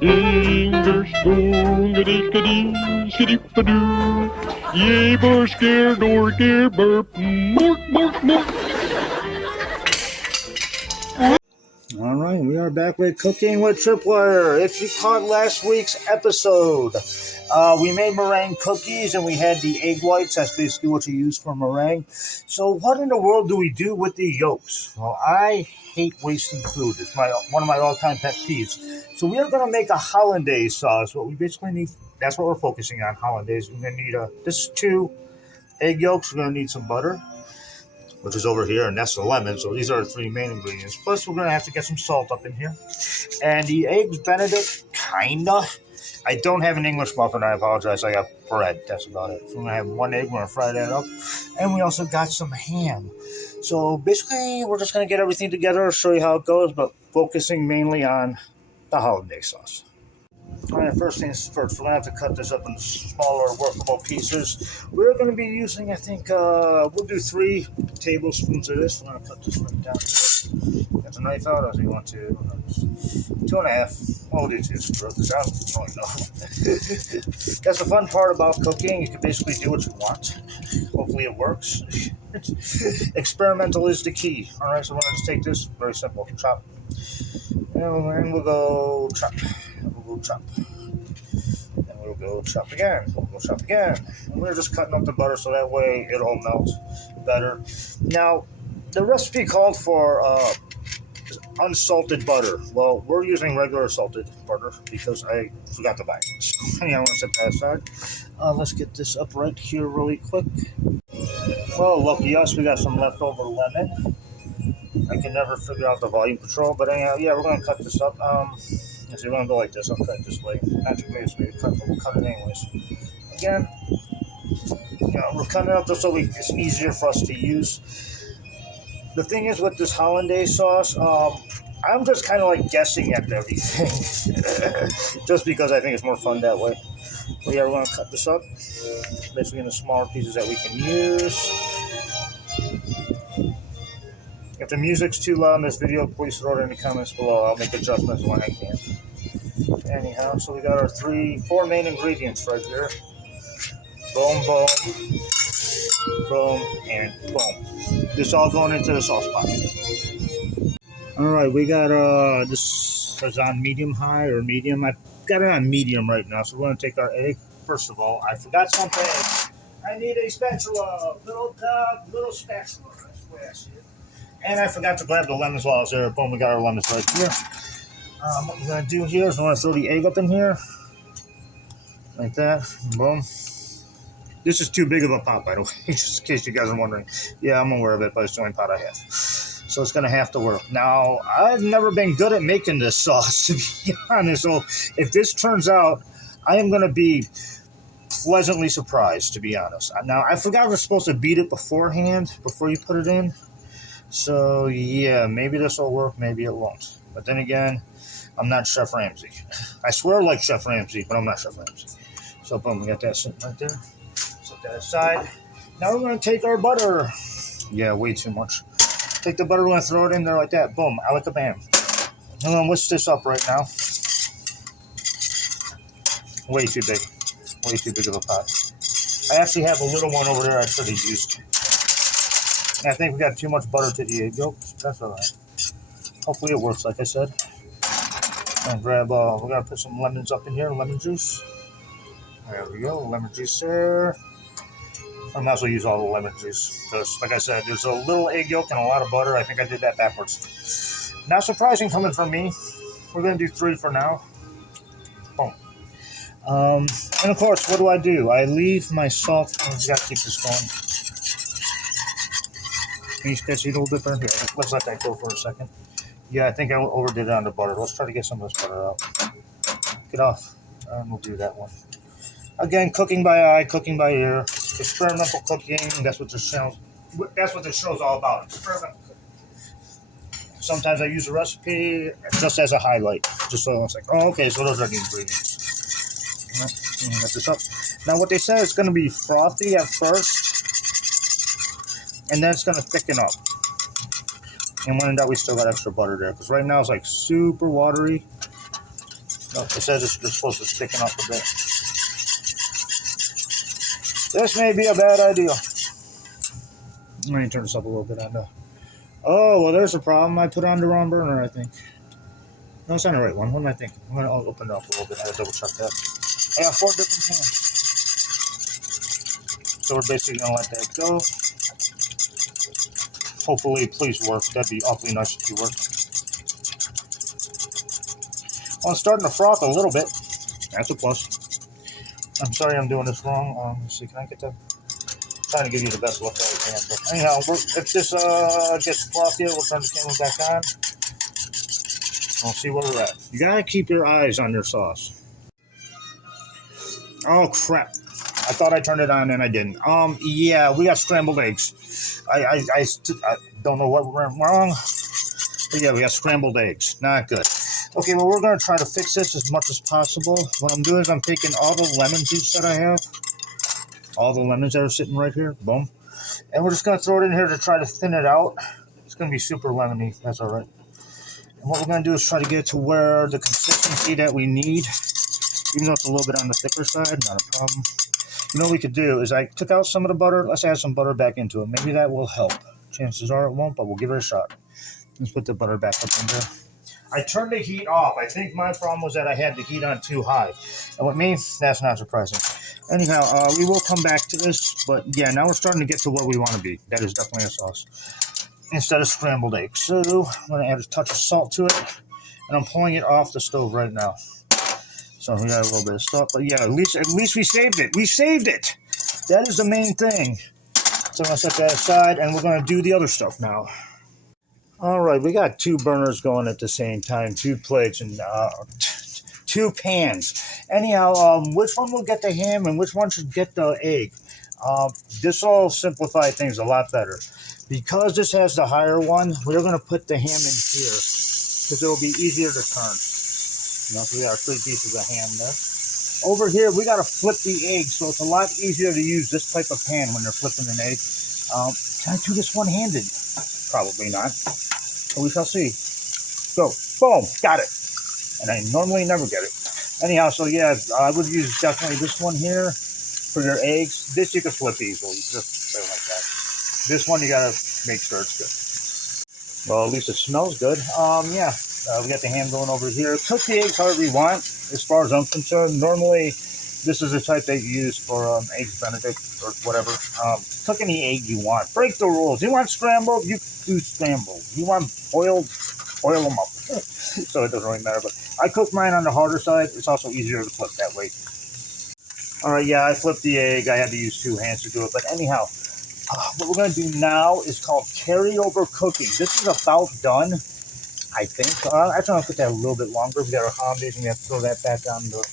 Ding, spoon, gadee, skiddy-padoo. Yay, bar scare, door scare, burp, mork, mork, mork. All right, we are back with Cooking with Tripwire. If you caught last week's episode, we made meringue cookies and we had the egg whites. That's basically what you use for meringue. So what in the world do we do with the yolks? Well, I hate wasting food. It's one of my all-time pet peeves. So we are going to make a Hollandaise sauce. What we basically need, that's what we're focusing on, Hollandaise. We're going to need this is 2 egg yolks. We're going to need some butter, which is over here, and that's the lemon. So these are the 3 main ingredients. Plus, we're going to have to get some salt up in here. And the eggs Benedict, kinda. I don't have an English muffin. I apologize. I got bread. That's about it. So we're going to have 1 egg. We're going to fry that up. And we also got some ham. So basically, we're just going to get everything together, show you how it goes, but focusing mainly on the Hollandaise sauce. All right, first things first, we're going to have to cut this up into smaller, workable pieces. We're going to be using, I think, we'll do 3 tablespoons of this. We're going to cut this right down here. Get the knife out, or do you want to? 2.5. We'll do 2. Because I don't really know. That's the fun part about cooking. You can basically do what you want. Hopefully it works. Experimental is the key. All right, so we're going to just take this, very simple, chop. And we'll go chop. We'll go chop. And we'll go chop again. We'll go chop again. And we're just cutting up the butter so that way it'll melt better. Now, the recipe called for unsalted butter. Well, we're using regular salted butter because I forgot to buy it. So, I want to set that aside. Let's get this up right here really quick. Well, lucky us, we got some leftover lemon. I can never figure out the volume control, but anyhow, yeah, we're going to cut this up. So we're going to go like this. I'll cut it this way. Not too crazy, but we'll cut it anyways. Again, we're cutting it up just so it's easier for us to use. The thing is with this Hollandaise sauce, I'm just kind of like guessing at everything. Just because I think it's more fun that way. But yeah, we're going to cut this up. Basically into smaller pieces that we can use. If the music's too loud in this video, please throw it in the comments below. I'll make adjustments when I can. Anyhow, so we got our 4 main ingredients right here. Boom, boom, boom, and boom. This all going into the sauce pot. All right, we got this is on medium high or medium. I've got it on medium right now, so we're going to take our egg. First of all, I forgot something. I need a spatula, little spatula. That's the way I see it. And I forgot to grab the lemons while I was there. Boom, we got our lemons right here. What we're going to do here is we're going to throw the egg up in here. Like that. Boom. This is too big of a pot, by the way, just in case you guys are wondering. Yeah, I'm aware of it, but it's the only pot I have. So it's going to have to work. Now, I've never been good at making this sauce, to be honest. So if this turns out, I am going to be pleasantly surprised, to be honest. Now, I forgot we're supposed to beat it beforehand, before you put it in. So, yeah, maybe this will work, maybe it won't. But then again, I'm not Chef Ramsay. I swear like Chef Ramsay, but I'm not Chef Ramsay. So, boom, we got that sitting right there. Set that aside. Now we're going to take our butter. Yeah, way too much. Take the butter, we're going to throw it in there like that. Boom, alakabam. I'm going to whisk this up right now. Way too big. Way too big of a pot. I actually have a little one over there I should have used. I think we got too much butter to the egg yolks. That's all right. Hopefully it works, like I said. And grab, we're going to put some lemons up in here, lemon juice. There we go, lemon juice there. I might as well use all the lemon juice. Because, like I said, there's a little egg yolk and a lot of butter. I think I did that backwards. Not surprising coming from me. We're going to do 3 for now. Boom. And of course, what do? I leave my salt. I just got to keep this going. Can you guys see a little bit there? Here, let's let that go for a second. Yeah, I think I overdid it on the butter. Let's try to get some of this butter out. Get off. And we'll do that one. Again, cooking by eye, cooking by ear. Experimental cooking. That's what this show's all about. Experimental cooking. Sometimes I use a recipe just as a highlight. Just so it's like, oh, okay, so those are the ingredients. Get this up. Now, what they said is going to be frothy at first. And then it's going to thicken up. And when in doubt, we still got extra butter there. Because right now it's like super watery. Oh, it says it's supposed to thicken up a bit. This may be a bad idea. Let me turn this up a little bit on the... Oh, well, there's a problem. I put on the wrong burner, I think. No, it's on the right one. What am I thinking? I'm going to open it up a little bit. I gotta double check that. I got 4 different pans. So we're basically going to let that go. Hopefully, please work. That'd be awfully nice if you worked. Well, it's starting to froth a little bit. That's a plus. I'm sorry I'm doing this wrong. Let's see, can I get that? I'm trying to give you the best look that I can. But anyhow, if this gets frothy, we'll turn the camera back on. We'll see where we're at. You gotta keep your eyes on your sauce. Oh crap! I thought I turned it on and I didn't. Yeah, we got scrambled eggs. I don't know what went wrong. But yeah, we got scrambled eggs. Not good. Okay, well, we're going to try to fix this as much as possible. What I'm doing is I'm taking all the lemon juice that I have, all the lemons that are sitting right here, boom, and we're just going to throw it in here to try to thin it out. It's going to be super lemony. That's all right. And what we're going to do is try to get to where the consistency that we need, even though it's a little bit on the thicker side, not a problem. You know what we could do is I took out some of the butter. Let's add some butter back into it. Maybe that will help. Chances are it won't, but we'll give it a shot. Let's put the butter back up in there. I turned the heat off. I think my problem was that I had the heat on too high. And with me, that's not surprising. Anyhow, we will come back to this. But yeah, now we're starting to get to where we want to be. That is definitely a sauce. Instead of scrambled eggs. So I'm going to add a touch of salt to it. And I'm pulling it off the stove right now. So we got a little bit of salt. But yeah, at least we saved it. We saved it. That is the main thing. So I'm going to set that aside. And we're going to do the other stuff now. All right, we got 2 burners going at the same time, 2 plates and 2 pans. Anyhow, which one will get the ham and which one should get the egg? This will simplify things a lot better. Because this has the higher one, we're going to put the ham in here because it will be easier to turn. You know, so we got 3 pieces of ham there. Over here, we got to flip the egg, so it's a lot easier to use this type of pan when you're flipping an egg. Can I do this one-handed? Probably not. But we shall see. Go. Boom. Got it. And I normally never get it. Anyhow, so yeah, I would use definitely this one here for your eggs. This you can flip easily. Just play like that. This one you gotta make sure it's good. Well, at least it smells good. Yeah. We got the ham going over here. Cook the eggs however you want. As far as I'm concerned, normally this is the type that you use for eggs Benedict or whatever. Cook any egg you want. Break the rules. You want scrambled? You do scrambled. You want boiled? Boil them up. So it doesn't really matter. But I cook mine on the harder side. It's also easier to flip that way. All right, yeah, I flipped the egg. I had to use 2 hands to do it. But anyhow, what we're going to do now is called carryover cooking. This is about done, I think. Actually, I'm going to put that a little bit longer. We got our hollandaise and we have to throw that back on the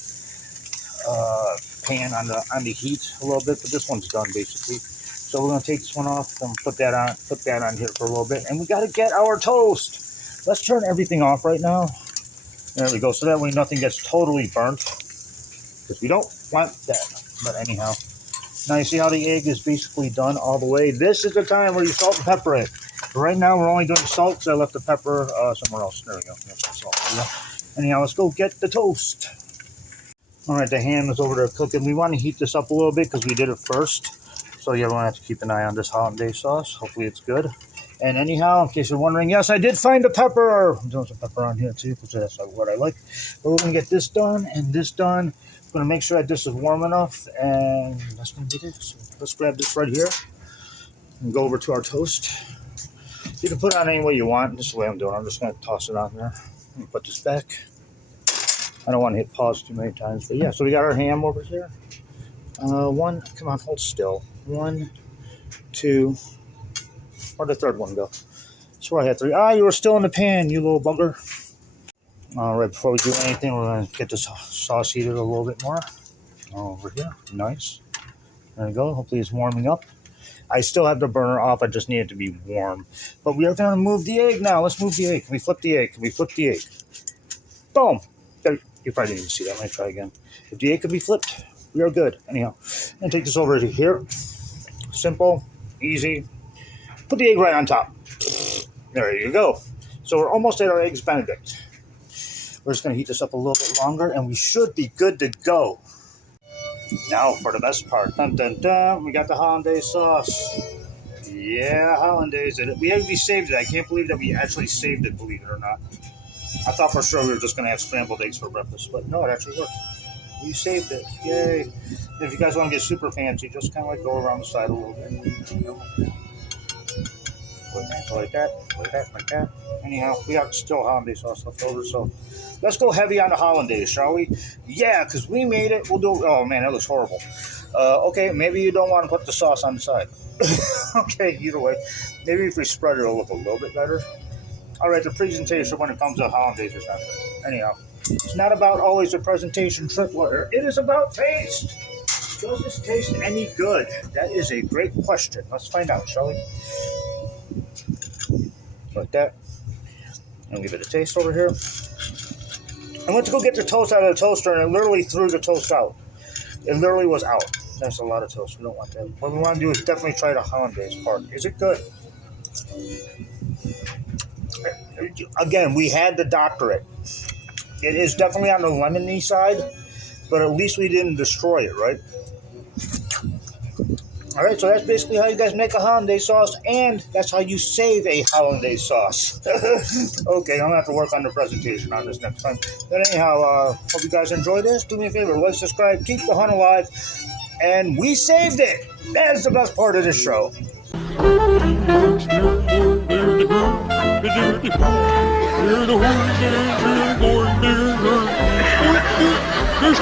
pan on the heat a little bit, but this one's done basically. So we're gonna take this one off and put that on here for a little bit, and we got to get our toast. Let's turn everything off right now. There we go. So that way nothing gets totally burnt, because we don't want that. But anyhow, now you see how the egg is basically done all the way. This is the time where you salt and pepper it. But right now we're only doing salt because I left the pepper somewhere else. There we go. Salt. Anyhow, let's go get the toast. All right, the ham is over there cooking. We want to heat this up a little bit because we did it first. So yeah, we're going to have to keep an eye on this hollandaise sauce. Hopefully it's good. And anyhow, in case you're wondering, yes, I did find the pepper. I'm doing some pepper on here too because that's what I like. But we're going to get this done and this done. I'm going to make sure that this is warm enough. And that's going to be it. So let's grab this right here and go over to our toast. You can put it on any way you want. This is the way I'm doing. I'm just going to toss it on there. And put this back. I don't want to hit pause too many times, but yeah, so we got our ham over here. Come on, hold still. 1, 2, where'd the third one go? So I had 3. You were still in the pan, you little bugger. All right, before we do anything, we're going to get this sauce heated a little bit more. Over here, nice. There we go, hopefully it's warming up. I still have the burner off, I just need it to be warm. But we are going to move the egg now. Let's move the egg. Can we flip the egg? Can we flip the egg? Boom. You probably didn't even see that. Let me try again. If the egg could be flipped, we are good. Anyhow, I'm going to take this over to here. Simple, easy. Put the egg right on top. There you go. So we're almost at our eggs Benedict. We're just going to heat this up a little bit longer, and we should be good to go. Now for the best part. Dun, dun, dun. We got the Hollandaise sauce. Yeah, Hollandaise. We saved it. I can't believe that we actually saved it, believe it or not. I thought for sure we were just going to have scrambled eggs for breakfast, but no, it actually worked. We saved it. Yay. If you guys want to get super fancy, just kind of like go around the side a little bit. You know? Like that, like that, like that. Anyhow, we got still Hollandaise sauce left over, so let's go heavy on the Hollandaise, shall we? Yeah, because we made it. We'll do. Oh man, that looks horrible. Okay, maybe you don't want to put the sauce on the side. Okay, either way, maybe if we spread it, it'll look a little bit better. All right, the presentation when it comes to Hollandaise is not good. Anyhow, it's not about always the presentation, Tripwire. It is about taste. Does this taste any good? That is a great question. Let's find out, shall we? Like that. And give it a taste over here. I went to go get the toast out of the toaster, and it literally threw the toast out. It literally was out. That's a lot of toast. We don't want that. What we want to do is definitely try the Hollandaise part. Is it good? Again, we had to doctor it. It is definitely on the lemony side, but at least we didn't destroy it, right? All right, so that's basically how you guys make a Hollandaise sauce, and that's how you save a Hollandaise sauce. Okay, I'm going to have to work on the presentation on this next time. But anyhow, hope you guys enjoy this. Do me a favor, like, subscribe, keep the hunt alive, and we saved it. That is the best part of this show. There's